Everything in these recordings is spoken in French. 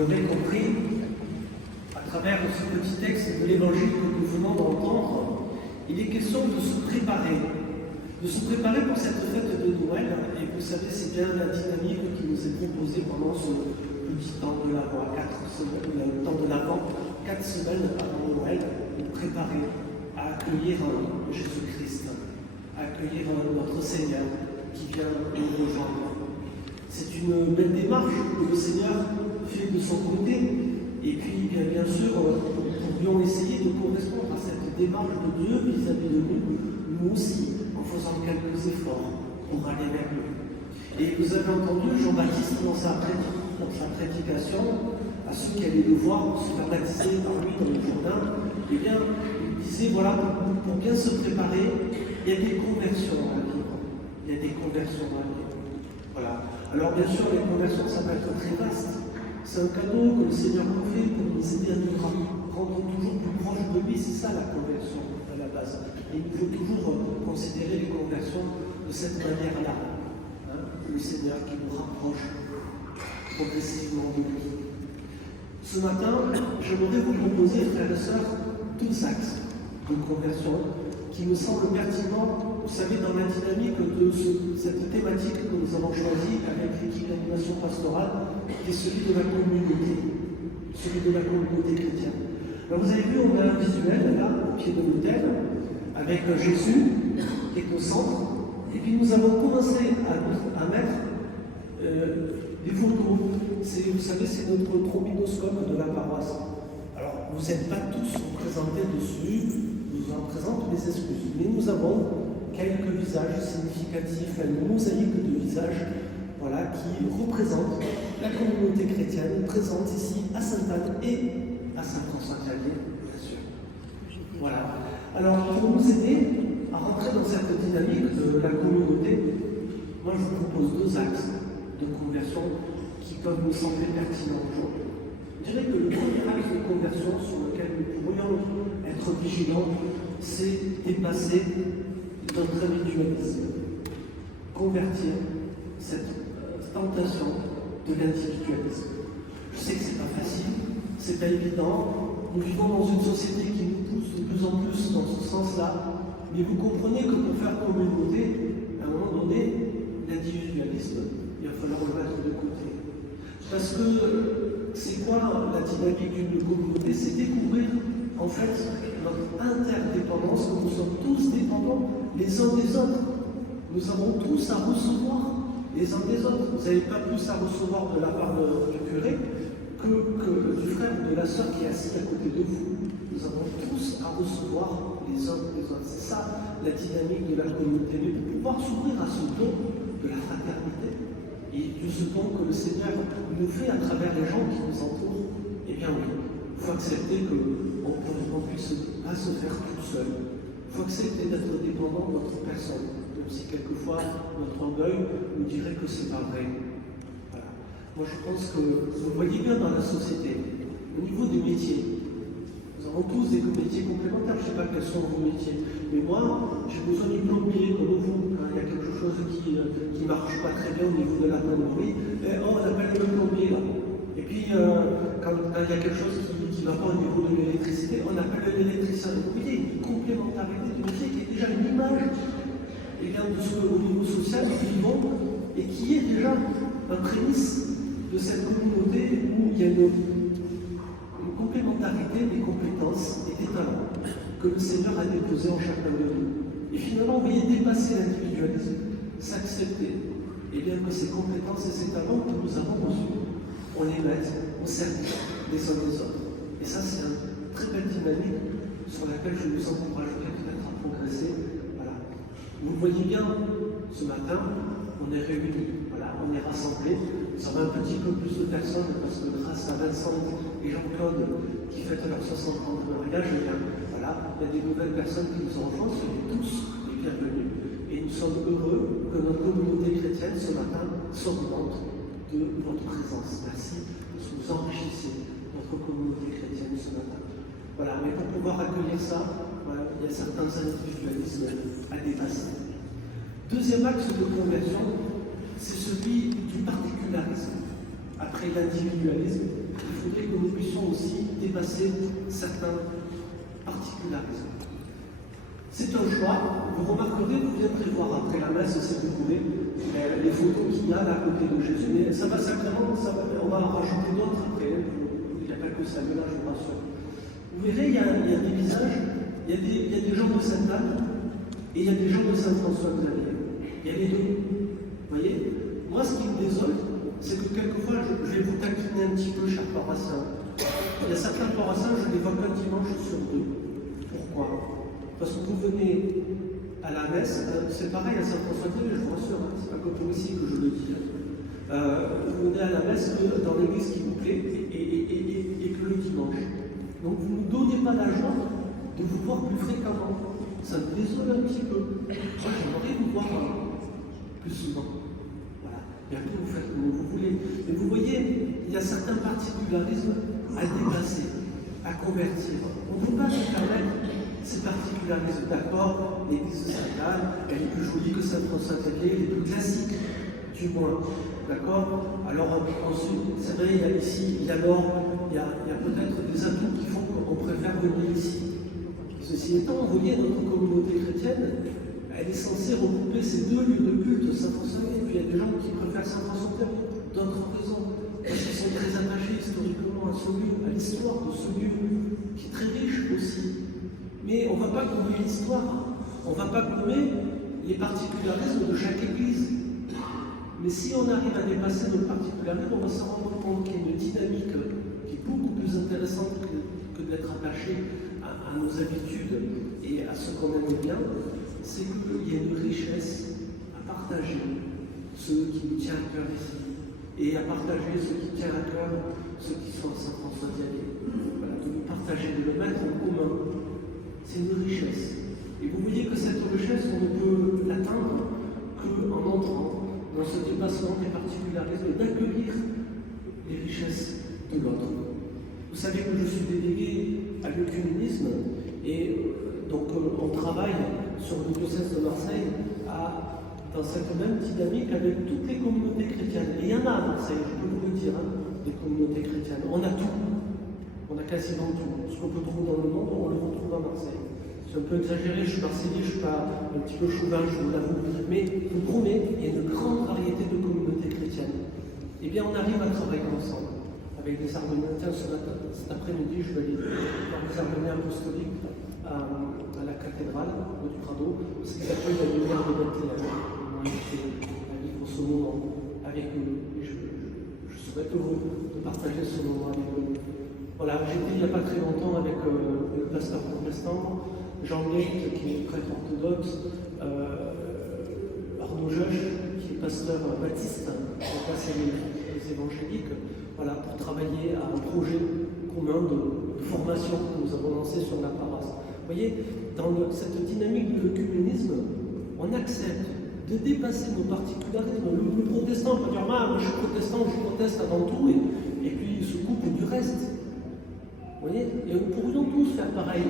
l'avez compris, à travers ce petit texte de l'Évangile que nous venons d'entendre, il est question de se préparer pour cette fête de Noël. Et vous savez, c'est bien la dynamique qui nous est proposée pendant ce petit temps de l'Avent, 4 semaines, le temps de l'Avent, 4 semaines avant Noël, nous préparer à accueillir Jésus-Christ, à accueillir notre Seigneur qui vient nous rejoindre. C'est une belle démarche que le Seigneur fait de son côté. Et puis, bien sûr, nous pourrions essayer de correspondre à cette démarche de Dieu vis-à-vis de nous aussi, en faisant quelques efforts pour aller vers lui. Et vous avez entendu Jean-Baptiste dans sa prédication, à ceux qui allaient le voir se faire baptiser par lui dans le Jourdain, eh bien, il disait, voilà, pour bien se préparer, il y a des conversions à vivre. Il y a des conversions à vivre. Voilà. Alors, bien sûr, les conversions, ça peut être très vaste. C'est un cadeau que le Seigneur nous fait pour nous aider à nous rendre toujours plus proches de lui. C'est ça la conversion à la base. Et il faut toujours considérer les conversions de cette manière-là. Le Seigneur qui nous rapproche progressivement de lui. Ce matin, j'aimerais vous proposer, frères et sœurs, 2 axes de conversion qui me semblent pertinents, vous savez, dans la dynamique de cette thématique que nous avons choisie avec l'équipe d'animation pastorale, qui est celui de la communauté chrétienne. Alors vous avez vu, on a un visuel là, au pied de l'autel, avec Jésus qui est au centre, et puis nous avons commencé à mettre des photos. Vous savez, c'est notre trombinoscope de la paroisse. Alors, vous n'êtes pas tous représentés dessus, nous en présente mes excuses, mais nous avons quelques visages significatifs, une mosaïque de visages, voilà, qui représentent la communauté chrétienne présente ici à Sainte-Anne et à Saint-François-Xavier, bien sûr. Voilà. Alors, pour nous aider à rentrer dans cette dynamique de la communauté, moi je vous propose 2 axes de conversion qui peuvent nous sembler pertinents aujourd'hui. Je dirais que le premier axe de conversion sur lequel nous pourrions être vigilants, c'est dépasser notre individualisme. Convertir cette tentation de l'individualisme. Je sais que ce n'est pas facile, c'est pas évident. Nous vivons dans une société qui nous pousse de plus en plus dans ce sens-là. Mais vous comprenez que pour faire communauté, à un moment donné, l'individualisme, il va falloir le mettre de côté. Parce que c'est quoi la dynamique d'une communauté? C'est découvrir en fait notre interdépendance, que nous sommes tous dépendants les uns des autres. Nous avons tous à recevoir les uns des autres. Vous n'avez pas plus à recevoir de la part du curé que du frère ou de la sœur qui est assis à côté de vous. Nous avons tous à recevoir les uns des autres. C'est ça la dynamique de la communauté. Mais pour pouvoir s'ouvrir à ce don de la fraternité et de ce don que le Seigneur nous fait à travers les gens qui nous entourent, eh bien oui, il faut accepter qu'on ne puisse pas se faire tout seul. Il faut accepter d'être dépendant de notre personne, même si quelquefois notre orgueil nous dirait que c'est pas vrai. Voilà. Moi je pense que vous voyez bien dans la société, au niveau des métiers, nous avons tous des métiers complémentaires, je ne sais pas quels sont vos métiers, mais moi j'ai besoin du plombier comme vous, il y a quelque chose qui ne marche pas très bien au niveau de la plomberie, et on appelle le plombier là. Et puis quand il y a quelque chose qui ne va pas au niveau de l'électricité, on appelle l'électricien. Vous voyez, une complémentarité du métier qui est déjà une image de ce qu'au niveau social nous vivons et qui est déjà un prémisse de cette communauté où il y a une complémentarité des compétences et des talents que le Seigneur a déposés en chacun de nous. Et finalement, vous voyez, dépasser l'individualisme, s'accepter, et bien que ces compétences et ces talents que nous avons reçus, on les mette au service des uns des autres. Et ça, c'est une très belle dynamique sur laquelle je vous encouragerais peut-être à progresser. Voilà. Vous voyez bien, ce matin, on est réunis, voilà, on est rassemblés. Nous avons un petit peu plus de personnes parce que grâce à Vincent et Jean-Claude qui fêtent leur 60 ans de mariage, eh bien, voilà, il y a des nouvelles personnes qui nous ont rejoints, soyez tous les bienvenus. Et nous sommes heureux que notre communauté chrétienne ce matin s'augmente de votre présence. Merci parce que vous enrichissez notre communauté chrétienne ce matin. Voilà, mais pour pouvoir accueillir ça, voilà, il y a certains individualismes à dépasser. Deuxième axe de conversion, c'est celui du particularisme. Après l'individualisme, il faudrait que nous puissions aussi dépasser certains particularismes. C'est un choix. Vous remarquerez, vous viendrez voir après la messe, si vous voulez, les photos qu'il y a là à côté de Jésus. Mais ça va simplement, on va en rajouter d'autres après. Il n'y a pas que ça, mais là, je vous rassure. Vous verrez, il y a des visages, il y a des gens de Sainte-Anne et il y a des gens de Saint-François-Xavier. Il y a les deux. Vous voyez? Moi, ce qui me désole, c'est que quelquefois, je vais vous taquiner un petit peu, chers paroissiens. Il y a certains paroissiens, je les vois qu'un dimanche sur deux. Pourquoi? Parce que vous venez à la messe, c'est pareil à Saint-François-Xavier, je vous rassure, hein, c'est pas comme ici que je le dis. Vous venez à la messe dans l'église qui vous plaît et que le dimanche. Donc vous ne nous donnez pas la joie de vous voir plus fréquemment. Ça me désole un petit peu. Moi, j'aimerais vous voir plus souvent. Voilà. Et après, vous faites comme vous voulez. Mais vous voyez, il y a certains particularismes à dépasser, à convertir. On ne peut pas se permettre ces particularismes. D'accord, l'église de Sainte-Anne, elle est plus jolie que Saint-François-Xavier, elle est plus classique, du moins. D'accord? Alors, ensuite, c'est vrai, il y a ici, il y a l'or, il y a peut-être des atouts qui font qu'on préfère venir ici. Ceci étant, vous voyez, notre communauté chrétienne, elle est censée regrouper ces deux lieux de culte, Saint-François-Xavier, et puis il y a des gens qui préfèrent Saint-François-Xavier, d'autres raisons, parce qu'ils sont très attachés historiquement à ce lieu, à l'histoire de ce lieu, qui est très riche aussi. Mais on ne va pas gommer l'histoire, on ne va pas gommer les particularismes de chaque église. Mais si on arrive à dépasser nos particularismes, on va se rendre compte qu'il y a une dynamique qui est beaucoup plus intéressante que d'être attaché à nos habitudes et à ce qu'on aime bien. C'est qu'il y a une richesse à partager, ce qui nous tient à cœur ici, et à partager ce qui tient à cœur ceux qui sont à Saint-François-Xavier. Voilà, de nous partager, de le mettre en commun. C'est une richesse. Et vous voyez que cette richesse, on ne peut l'atteindre qu'en entrant dans ce dépassement des particularismes et d'accueillir les richesses de l'autre. Vous savez que je suis délégué à l'œcuménisme et donc on travaille sur le diocèse de Marseille dans cette même dynamique avec toutes les communautés chrétiennes. Et il y en a à Marseille, je peux vous le dire, des communautés chrétiennes. On a tout. On a quasiment tout. Ce qu'on peut trouver dans le monde, on le retrouve à Marseille. C'est un peu exagéré, je suis marseillais, je suis pas un petit peu chauvin, je vous l'avoue. Mais je vous promets, il y a une grande variété de communautés chrétiennes. Eh bien, on arrive à travailler ensemble avec des Arméniens. Tiens, cet après-midi, je vais aller voir des Arméniens apostoliques à la cathédrale du Prado, ce qu'ils appellent la lumière de Bethléem. On a été à vivre ce moment avec eux. Et je serais heureux de partager ce moment avec eux. Voilà, j'étais il n'y a pas très longtemps avec le pasteur protestant, Jean-Michel, qui est prêtre orthodoxe, Arnaud Joche, qui est pasteur baptiste, donc là c'est les évangéliques, voilà, pour travailler à un projet commun de formation que nous avons lancé sur la paroisse. Vous voyez, dans cette dynamique de l'œcuménisme, on accepte de dépasser nos particularismes. Le protestant peut dire, moi je suis protestant, je proteste avant tout, et puis il se coupe du reste. Vous voyez, et nous pourrions tous faire pareil,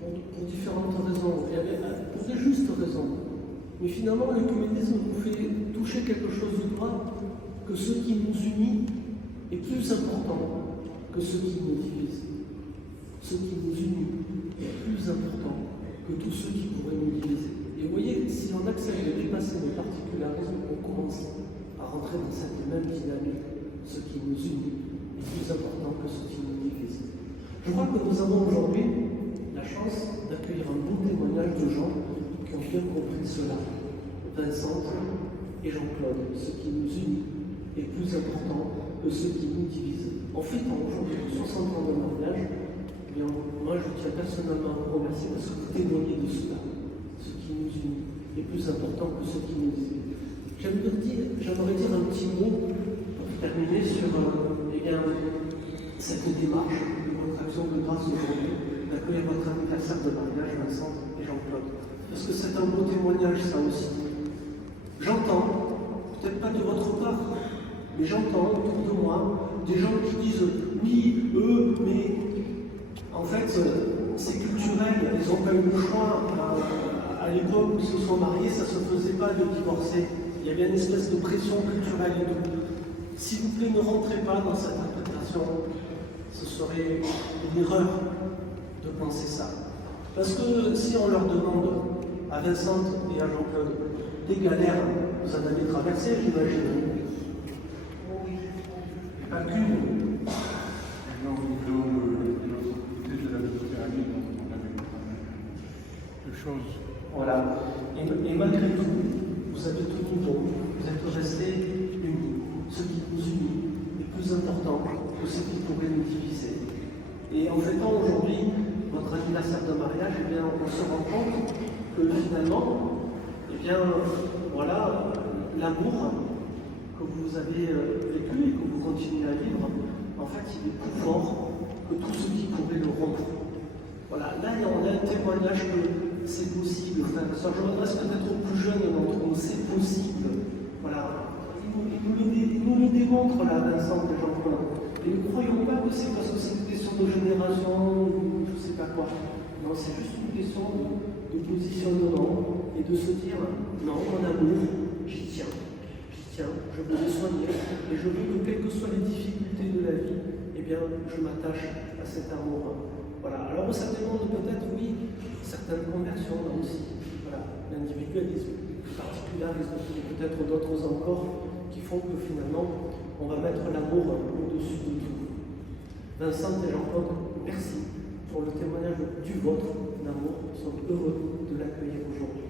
pour différentes raisons, pour des justes raisons. Mais finalement, l'œcuménisme nous fait toucher quelque chose de droit, que ce qui nous unit est plus important que ce qui nous divise. Ce qui nous unit est plus important que tous ceux qui pourraient nous diviser. Et vous voyez, si on accepte de dépasser nos particularismes, on commence à rentrer dans cette même dynamique. Ce qui nous unit est plus important que ce qui nous divise. Je crois que nous avons aujourd'hui la chance d'accueillir un beau témoignage de gens qui ont bien compris cela. Vincent et Jean-Claude, ce qui nous unit est plus important que ce qui nous divise. En fêtant aujourd'hui 60 ans de mariage, eh bien, moi je tiens personnellement à vous remercier parce que vous témoignez de cela. Ce qui nous unit est plus important que ce qui nous divise. J'aimerais dire un petit mot pour terminer sur cette démarche de votre action de grâce aujourd'hui, d'accueillir votre anniversaire de mariage, Vincent et Jean-Claude. Parce que c'est un beau témoignage, ça aussi. J'entends, peut-être pas de votre part, mais j'entends autour de moi des gens qui disent oui, eux, mais en fait, c'est culturel, ils n'ont pas eu le choix. À l'époque où ils se sont mariés, ça ne se faisait pas de divorcer. Il y avait une espèce de pression culturelle et tout. S'il vous plaît, ne rentrez pas dans cette interprétation. conversion, ce serait une erreur de penser ça. Parce que si on leur demande à Vincent et à Jean-Claude des galères, vous en avez traversé, j'imagine. Pas qu'une. De l'autre côté de la Méditerranée, on avait pas mal de choses. Voilà. Et malgré tout, vous avez tenu bon, vous êtes restés unis. Ce qui nous unit est plus important que ce qui pourrait nous diviser. Et en fêtant aujourd'hui votre anniversaire de mariage, eh bien, on se rend compte que finalement, eh bien, voilà, l'amour que vous avez vécu et que vous continuez à vivre, en fait, il est plus fort que tout ce qui pourrait le rompre. Voilà, là, on a un témoignage que c'est possible. Frère et sœurs, je m'adresse peut-être aux plus jeunes d'entre nous, c'est possible. Voilà, il nous le démontre là, Vincent et Jean-Claude. Et ne croyons pas que c'est parce que c'est une question de génération ou je ne sais pas quoi. Non, c'est juste une question de positionnement et de se dire non, mon amour, j'y tiens, je veux le soigner et je veux que quelles que soient les difficultés de la vie, eh bien, je m'attache à cet amour. Voilà. Alors ça demande peut-être, oui, certaines conversions là aussi. Voilà, l'individualisme, le particularisme, et peut-être d'autres encore qui font que finalement, on va mettre l'amour au-dessus de tout. Vincent et Jean-Claude, merci pour le témoignage du vôtre d'amour. Nous sommes heureux de l'accueillir aujourd'hui.